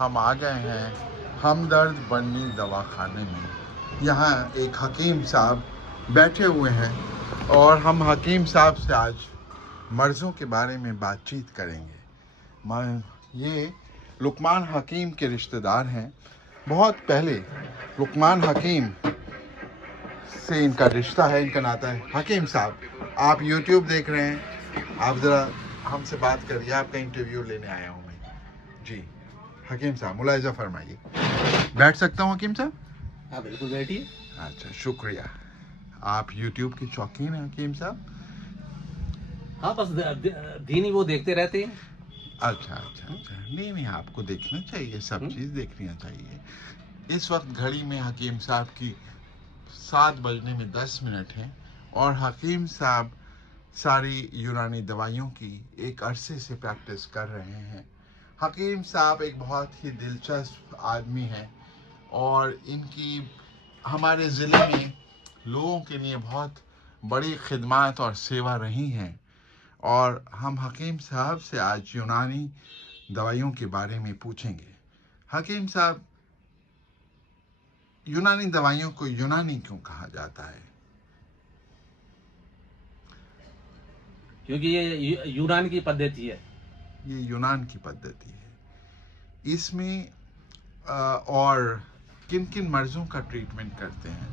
ہم آ گئے ہیں ہمدرد بنی دواخانے میں. یہاں ایک حکیم صاحب بیٹھے ہوئے ہیں اور ہم حکیم صاحب سے آج مرضوں کے بارے میں بات چیت کریں گے. یہ لقمان حکیم کے رشتہ دار ہیں. بہت پہلے لقمان حکیم سے ان کا رشتہ ہے، ان کا ناطہ ہے. حکیم صاحب، آپ یوٹیوب دیکھ رہے ہیں، آپ ذرا ہم سے بات کریے، آپ کا انٹرویو لینے آیا ہوں میں. جی حکیم صاحب ملاحظہ فرمائیے. بیٹھ سکتا ہوں حکیم صاحب؟ ہاں بالکل بیٹھیے. اچھا شکریہ. آپ یوٹیوب کے شوقین ہیں حکیم صاحب؟ ہاں بس دینی وہ دیکھتے رہتے ہیں. اچھا اچھا اچھا. نہیں آپ کو دیکھنا چاہیے، سب چیز دیکھنی چاہیے. اس وقت گھڑی میں حکیم صاحب کی 7:10 ہیں اور حکیم صاحب ساری یونانی دوائیوں کی ایک عرصے سے پریکٹس کر رہے ہیں. حکیم صاحب ایک بہت ہی دلچسپ آدمی ہیں اور ان کی ہمارے ضلع میں لوگوں کے لیے بہت بڑی خدمات اور سیوا رہی ہیں. اور ہم حکیم صاحب سے آج یونانی دوائیوں کے بارے میں پوچھیں گے. حکیم صاحب، یونانی دوائیوں کو یونانی کیوں کہا جاتا ہے؟ کیونکہ یہ یونان کی پدھتی ہے. یہ یونان کی پدھتی ہے. اس میں اور کن کن مرضوں کا ٹریٹمنٹ کرتے ہیں؟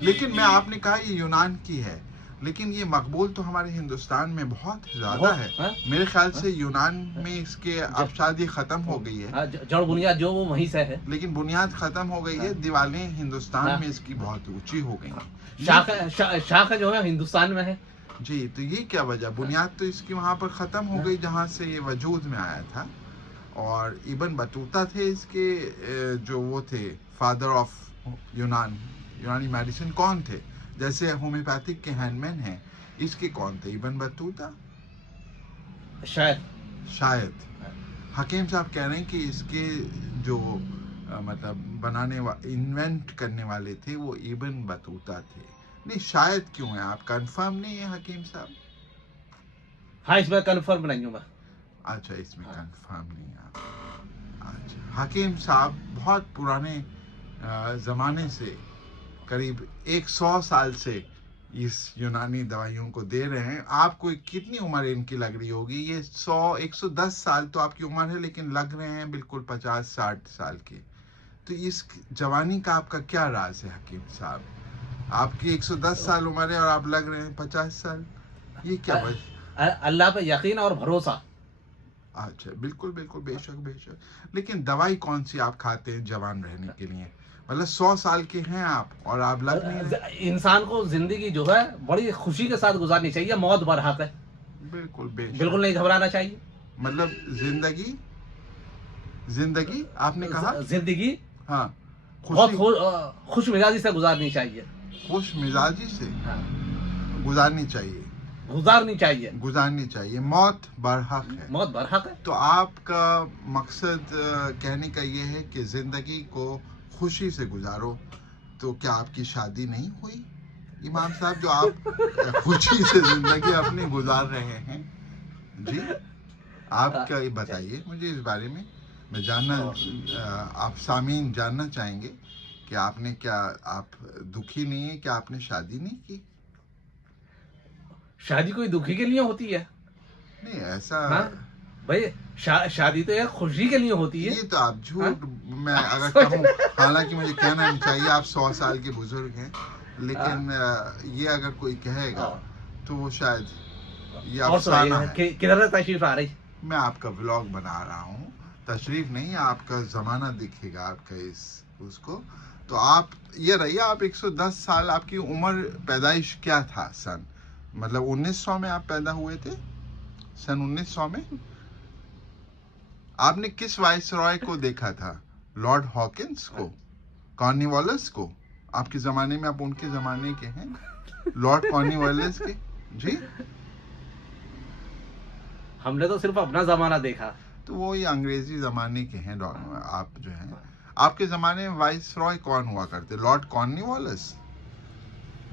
لیکن میں آپ نے کہا یہ یونان کی ہے، لیکن یہ مقبول تو ہمارے ہندوستان میں بہت زیادہ ہے. میرے خیال سے یونان میں اس کے اب شاید یہ ختم ہو گئی ہے. جڑ بنیاد جو وہ وہیں سے ہے، لیکن بنیاد ختم ہو گئی ہے. دیوالیں ہندوستان میں اس کی بہت اونچی ہو گئی. شاخ جو ہے ہندوستان میں ہے. جی تو یہ کیا وجہ؟ بنیاد تو اس کی وہاں پر ختم ہو گئی جہاں سے یہ وجود میں آیا تھا. اور ابن بطوطہ تھے اس کے جو وہ تھے فادر آف یونانی میڈیسن. کون تھے؟ جیسے ہومیوپیتھک کے ہینڈ مین ہیں، اس کے کون تھے؟ ابن بطوطہ شاید. حکیم صاحب کہہ رہے ہیں کہ اس کے جو مطلب انوینٹ کرنے والے تھے وہ ابن بطوطہ تھے. نہیں شاید کیوں ہے؟ آپ کنفرم نہیں ہے حکیم صاحب؟ ہاں اس میں کنفرم نہیں ہوں میں. اچھا اس میں کنفرم نہیں ہے آپ. اچھا حکیم صاحب بہت پرانے زمانے سے، قریب 100 سال سے اس یونانی دوائیوں کو دے رہے ہیں. آپ کو کتنی عمر ان کی لگ رہی ہوگی؟ یہ 110 سال تو آپ کی عمر ہے، لیکن لگ رہے ہیں بالکل 50-60 سال کے. تو اس جوانی کا آپ کا کیا راز ہے حکیم صاحب؟ آپ کی 110 سال عمر ہے اور آپ لگ رہے ہیں 50 سال. یہ کیا وجہ؟ اللہ پہ یقین اور بھروسہ. اچھا بالکل بے شک. لیکن دوائی کون سی آپ کھاتے ہیں جوان رہنے کے لیے؟ مطلب 100 سال کے ہیں آپ اور آپ لگ نہیں رہے. انسان کو زندگی جو ہے بڑی خوشی کے ساتھ گزارنی چاہیے. موت برحق ہے. بالکل نہیں گھبرانا چاہیے. مطلب زندگی آپ نے کہا زندگی ہاں بہت خوش مزاجی سے گزارنی چاہیے. خوش مزاجی سے گزارنی چاہیے. موت برحق ہے. تو آپ کا مقصد کہنے کا یہ ہے کہ زندگی کو خوشی سے گزارو. تو کیا آپ کی شادی نہیں ہوئی امام صاحب جو آپ خوشی سے زندگی اپنی گزار رہے ہیں؟ جی آپ کیا بتائیے مجھے اس بارے میں. میں جاننا آپ سامعین جاننا چاہیں گے کہ آپ نے کیا، آپ دکھی نہیں ہے کہ آپ نے شادی نہیں کی؟ شادی کوئی دکھی کے لیے ہوتی ہے؟ نہیں ایسا بھائی شادی تو ایک خوشی کے لیے ہوتی ہے. یہ تو آپ جھوٹ، میں اگر کہوں، حالانکہ مجھے کہنا نہیں چاہیے، آپ 100 سال کے بزرگ ہیں، لیکن یہ اگر کوئی کہے گا تو وہ شاید یہ افسانہ ہے. کدھر سے تشریف آ رہی؟ میں آپ کا ولاگ بنا رہا ہوں، تشریف نہیں، آپ کا زمانہ دکھے گا آپ کا اس کو. تو آپ یہ رہیے، آپ 110 سال آپ کی عمر. پیدائش کیا تھا سن؟ مطلب 1900 میں آپ پیدا ہوئے تھے؟ سن 1900 میں آپ نے کس وائس رائے کو دیکھا تھا؟ لارڈ ہاکنس کو؟ کارنی والیس کو؟ آپ کے زمانے میں آپ ان کے زمانے کے ہیں، لارڈ کارنی والیس کے. جی ہم نے تو صرف اپنا زمانہ دیکھا. تو وہی انگریزی زمانے کے ہیں آپ جو ہیں. آپ کے زمانے میں وائس رائے کون ہوا کرتے؟ Lord Karni Wallace?